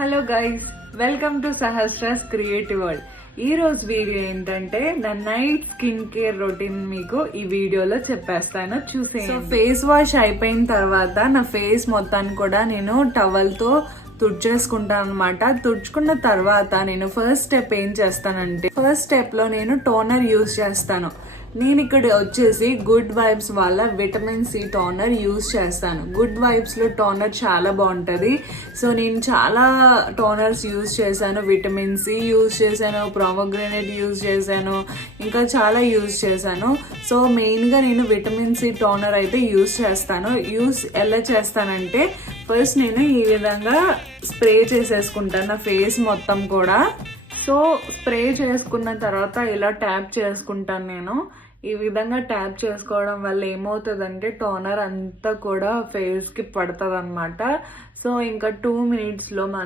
Hello guys, welcome to Sahasra's creative world. ఈ రోజు video ఏంటంటే నా నైట్ స్కిన్ కేర్ రొటీన్ మీకు ఈ వీడియోలో చెప్పేస్తాను, చూసేయండి. సో ఫేస్ వాష్ అయిపోయిన తర్వాత నా ఫేస్ మొత్తాన్ని కూడా నేను టవల్తో తుడిచేసుకుంటాను అనమాట. తుడుచుకున్న తర్వాత నేను ఫస్ట్ స్టెప్ ఏం చేస్తానంటే, ఫస్ట్ స్టెప్ లో నేను టోనర్ యూజ్ చేస్తాను. నేను ఇక్కడ వచ్చేసి గుడ్ వైబ్స్ వాళ్ళ విటమిన్ సి టోనర్ యూజ్ చేస్తాను. గుడ్ వైబ్స్ లో టోనర్ చాలా బాగుంటుంది. సో నేను చాలా టోనర్స్ యూజ్ చేశాను. విటమిన్ సి యూజ్ చేశాను, ప్రోమోగ్రెనేట్ యూజ్ చేశాను, ఇంకా చాలా యూజ్ చేశాను. సో మెయిన్గా నేను విటమిన్ సి టోనర్ అయితే యూజ్ చేస్తాను. ఎలా చేస్తానంటే, ఫస్ట్ నేను ఈ విధంగా స్ప్రే చేసేసుకుంటాను నా ఫేస్ మొత్తం కూడా. సో స్ప్రే చేసుకున్న తర్వాత ఇలా ట్యాప్ చేసుకుంటాను నేను. ఈ విధంగా ట్యాప్ చేసుకోవడం వల్ల ఏమవుతుందంటే టోనర్ అంతా కూడా ఫేస్కి పడుతుంది అనమాట. సో ఇంకా 2 minutes